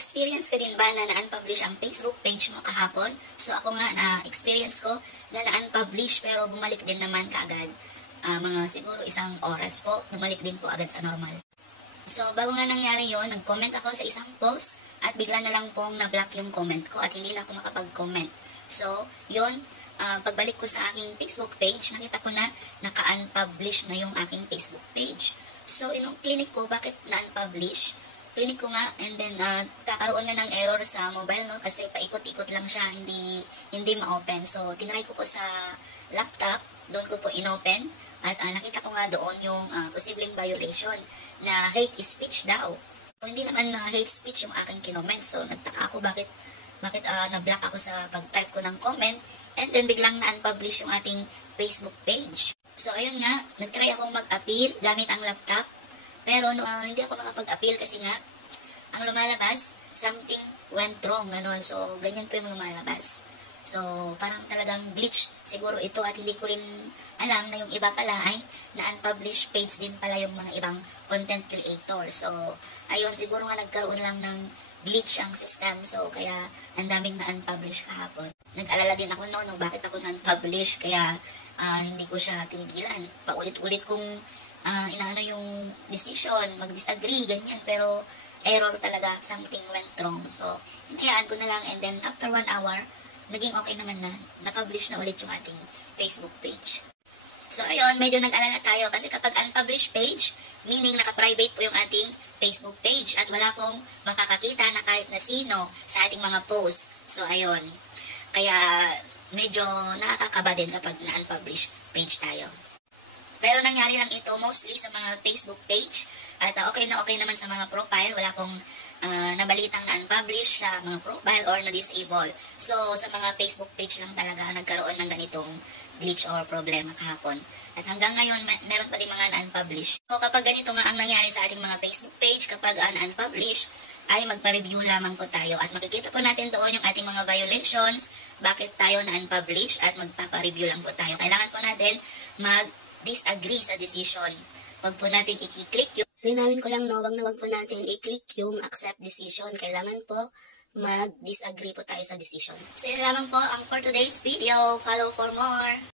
Na-experience ka din ba na na-unpublish ang Facebook page mo kahapon? So ako nga na-experience ko na na-unpublish pero bumalik din naman kaagad. Mga siguro isang oras po, bumalik din po agad sa normal. So bago nga nangyari yon, nag-comment ako sa isang post at bigla na lang pong na-block yung comment ko at hindi na ako makapag-comment. So yon, pagbalik ko sa aking Facebook page, nakita ko na naka-unpublish na yung aking Facebook page. So inong clinic ko, bakit na-unpublish? Clinic ko nga, and then kakaroon nga ng error sa mobile, no? Kasi paikot-ikot lang siya, hindi ma-open. So tinry ko po sa laptop, doon ko po in-open, at nakita ko nga doon yung posibleng violation na hate speech daw. So, hindi naman hate speech yung aking kinoment. So nagtaka ako bakit na-block ako sa pag-type ko ng comment, and then biglang na-unpublish yung ating Facebook page. So ayun nga, nag-try akong mag-appeal gamit ang laptop. Pero hindi ako makapag-appeal kasi nga, ang lumalabas, something went wrong, ganun. So, ganyan po yung lumalabas. So, parang talagang glitch siguro ito at hindi ko rin alam na yung iba pala ay na-unpublish page din pala yung mga ibang content creator. So, ayun, siguro nga nagkaroon lang ng glitch ang system. So, kaya ang daming na-unpublish kahapon. Nag-alala din ako noon bakit ako na-unpublish, kaya hindi ko siya tinigilan. Paulit-ulit kong inaano yung decision, mag-disagree, ganyan, pero error talaga, something went wrong. So, hinayaan ko na lang, and then after 1 hour, naging okay naman na, na-publish na ulit yung ating Facebook page. So, ayun, medyo nag-alala tayo kasi kapag unpublished page, meaning naka-private po yung ating Facebook page at wala pong makakakita na kahit na sino sa ating mga posts. So, ayun, kaya medyo nakakakaba din kapag na-unpublished page tayo. Pero nangyari lang ito mostly sa mga Facebook page at okay naman sa mga profile. Wala pong nabalitang na-unpublish sa mga profile or na-disable. So, sa mga Facebook page lang talaga nagkaroon ng ganitong glitch or problema kahapon. At hanggang ngayon, meron pa din mga na-unpublish. So, kapag ganito nga ang nangyari sa ating mga Facebook page, kapag na-unpublish, ay magpa-review lamang po tayo. At makikita po natin doon yung ating mga violations, bakit tayo na-unpublish, at magpapa-review lang po tayo. Kailangan po natin disagree sa decision. Huwag po natin i-click yung, linawin ko lang, no, wag po natin i-click yung accept decision. Kailangan po mag-disagree po tayo sa decision. So yun lamang po ang for today's video. Follow for more.